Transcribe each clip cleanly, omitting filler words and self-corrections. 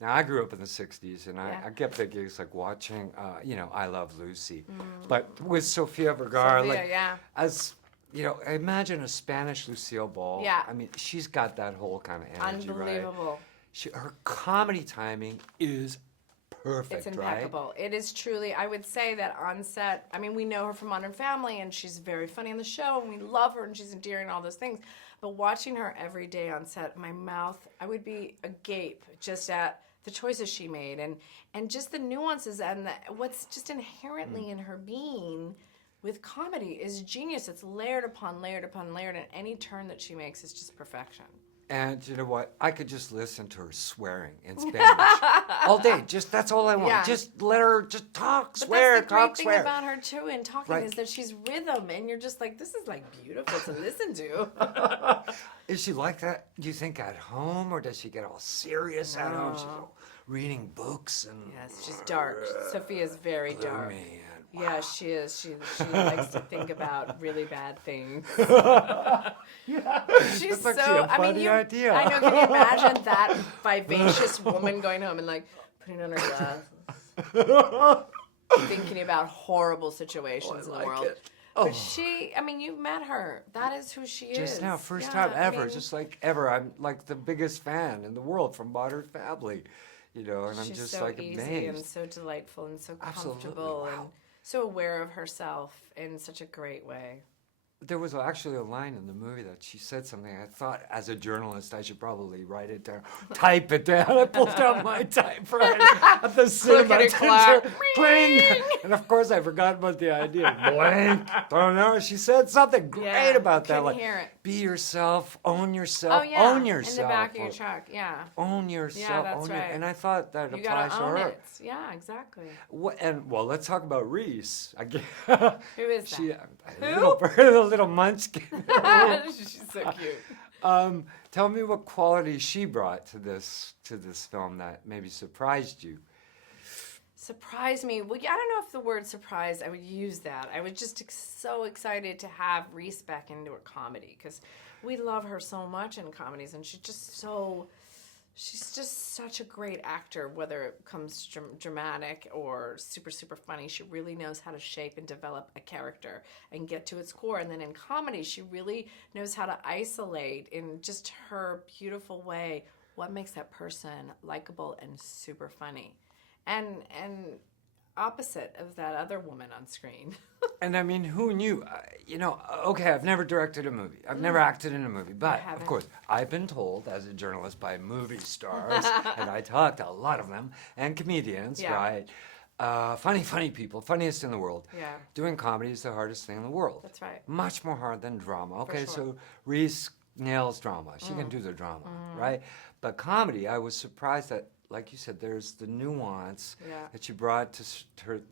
Now, I grew up in the 60s, and Yeah. I kept thinking it's like watching, I Love Lucy. But with Sofia Vergara, Sophia, like, yeah. as, imagine a Spanish Lucille Ball. Yeah. I mean, she's got that whole kind of energy, right? Unbelievable. Her comedy timing is perfect, It's impeccable. Right? It is truly, I would say that on set, I mean, we know her from Modern Family, and she's very funny on the show, and we love her, and she's endearing, all those things. But watching her every day on set, my mouth, I would be agape just at the choices she made, and just the nuances and what's just inherently in her being with comedy is genius. It's layered upon layered upon layered, and any turn that she makes is just perfection. And you know what? I could just listen to her swearing in Spanish all day. Just that's all I want. Yeah. Just let her just talk, But swear, that's the great talk, thing swear. about her too in talking Right. is that she's rhythm, and you're just like, this is like beautiful to listen to. Is she like that, do you think, at home, or does she get all serious at home? She's all reading books and Yes, she's dark. Sophia's very dark. gloomy and Yeah, she is. She likes to think about really bad things. She's That's actually so. a funny idea. I know. Can you imagine that vivacious woman going home and like putting on her glasses, thinking about horrible situations in the world? But she, I mean, you've met her. That is who she is. Just now, first Yeah, time I ever, mean, just like ever. I'm like the biggest fan in the world from Modern Family, and I'm she's just so like easy amazed. and so delightful and so Absolutely, comfortable and wow. so aware of herself in such a great way. There was actually a line in the movie that she said something. I thought, as a journalist, I should probably write it down, type it down. I pulled out my typewriter at the cinema. Clickety-clack. Bling! And of course, I forgot about the idea. Blank. Don't know. She said something great Yeah, about that. couldn't Like, hear it. be yourself, own yourself, Oh yeah, own yourself. in the back of your or truck. Yeah, Own yourself. Yeah, that's own right. And I thought that you applies gotta to own her. it. Yeah, exactly. Well, let's talk about Reese. Who is that? She, a little munchkin. She's so cute. Tell me what quality she brought to this film that maybe surprised you. Surprised me. Well, yeah, I don't know if the word surprised, I would use that. I was just so excited to have Reese back into a comedy because we love her so much in comedies, and she's just such a great actor, whether it comes dramatic or super, super funny. She really knows how to shape and develop a character and get to its core. And then in comedy, she really knows how to isolate in just her beautiful way what makes that person likable and super funny. And opposite of that other woman on screen. And I mean, who knew? Okay, I've never directed a movie. I've never acted in a movie. But, of course, I've been told as a journalist by movie stars, and I talked to a lot of them, and comedians, Yeah. right? Funny people, funniest in the world. Yeah. Doing comedy is the hardest thing in the world. That's right. Much more hard than drama. Okay, sure. So Reese nails drama. She can do the drama, right? But comedy, I was surprised that, like you said, there's the nuance that she brought to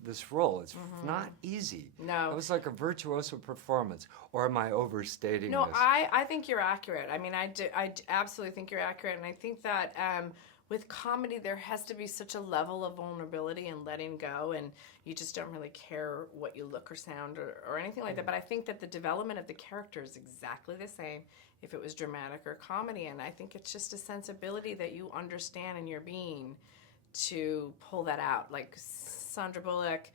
this role. It's not easy. No. It was like a virtuoso performance. Or am I overstating No, this? I think you're accurate. I mean, I absolutely think you're accurate. And I think that with comedy, there has to be such a level of vulnerability and letting go. And you just don't really care what you look or sound or anything like that. But I think that the development of the character is exactly the same if it was dramatic or comedy. And I think it's just a sensibility that you understand in your being to pull that out. Like Sandra Bullock,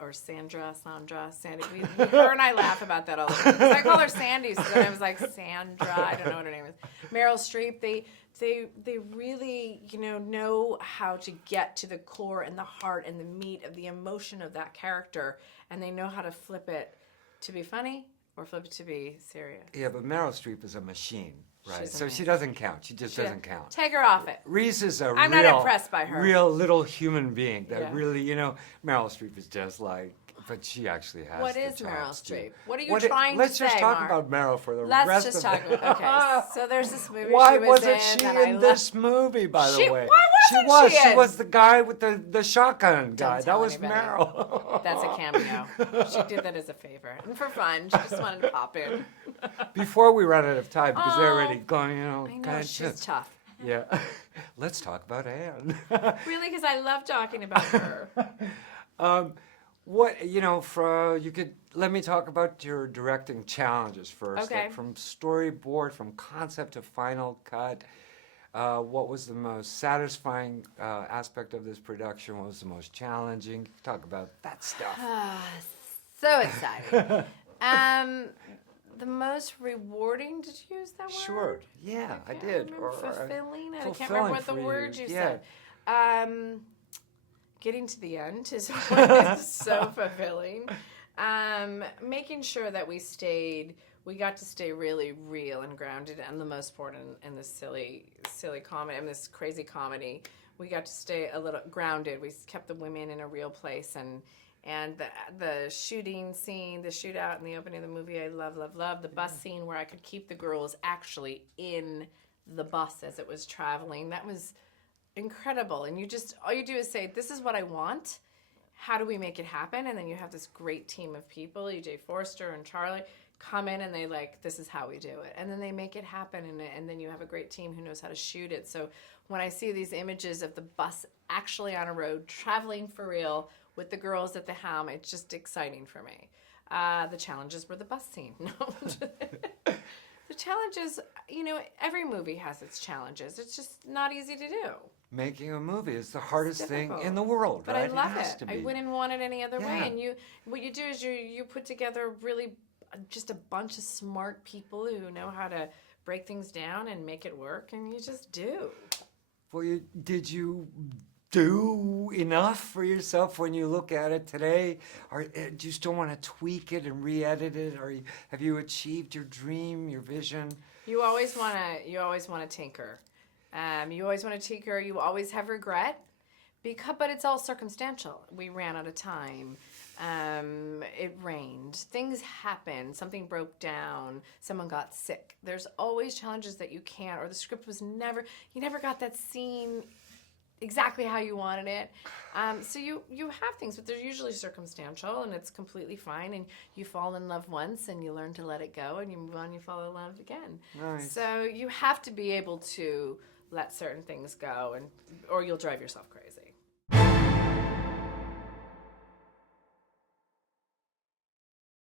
or Sandy. Her and I laugh about that all the time. 'Cause I call her Sandy, so then I was like, Sandra, I don't know what her name is. Meryl Streep, they really, know how to get to the core and the heart and the meat of the emotion of that character, and they know how to flip it to be funny or flip it to be serious. Yeah, but Meryl Streep is a machine, right? She's So amazing. she doesn't count. She just doesn't count. Take her off it. Reese is a I'm real, not impressed by her. real little human being that Yeah. really, Meryl Streep is just like, but she actually has What the is Meryl chops, too. Streep? What are you trying to Let's say, just talk Mark? about Meryl for the Let's rest just of talk the about Okay, so there's this movie Why she was wasn't in she that I in love. this movie, by the way? Why wasn't was. she in? She was the guy with the shotgun guy. Don't That tell was anybody. Meryl. That's a cameo. She did that as a favor and for fun. She just wanted to pop in. Before we run out of time, because they're Oh, already going, I know, kind she's tough. Yeah. Let's talk about Anne. Really, because I love talking about her. Let me talk about your directing challenges first. Okay. Like from storyboard, from concept to final cut. What was the most satisfying aspect of this production? What was the most challenging? Talk about that stuff. So exciting. The most rewarding, did you use that word? Sure. Yeah, I did. Or fulfilling? I can't fulfilling remember what the for word you yeah. said. Getting to the end is what is so fulfilling. Making sure that we got to stay really real and grounded, and the most important in this silly comedy, and this crazy comedy, we got to stay a little grounded. We kept the women in a real place, and the shooting scene, the shootout in the opening of the movie, I love. The bus scene where I could keep the girls actually in the bus as it was traveling. That was incredible. And all you do is say, this is what I want. How do we make it happen? And then you have this great team of people, E.J. Forster and Charlie, come in and they this is how we do it. And then they make it happen. And then you have a great team who knows how to shoot it. So when I see these images of the bus actually on a road, traveling for real, with the girls at the helm, it's just exciting for me. The challenges were the bus scene. No, the challenges, every movie has its challenges. It's just not easy to do. Making a movie is the hardest thing in the world, but right? I love it. Has to be. I wouldn't want it any other way. And what you do is you put together really just a bunch of smart people who know how to break things down and make it work, and you just do. Well, did you do enough for yourself when you look at it today? Or do you still want to tweak it and re-edit it? Or have you achieved your dream, your vision? You always want to tinker. You always want to tinker. You always have regret, but it's all circumstantial. We ran out of time. It rained. Things happened. Something broke down. Someone got sick. There's always challenges that you can't, or the script was you never got that scene exactly how you wanted it. So you have things, but they're usually circumstantial, and it's completely fine. And you fall in love once, and you learn to let it go, and you move on, you fall in love again. Nice. So you have to be able to let certain things go, or you'll drive yourself crazy.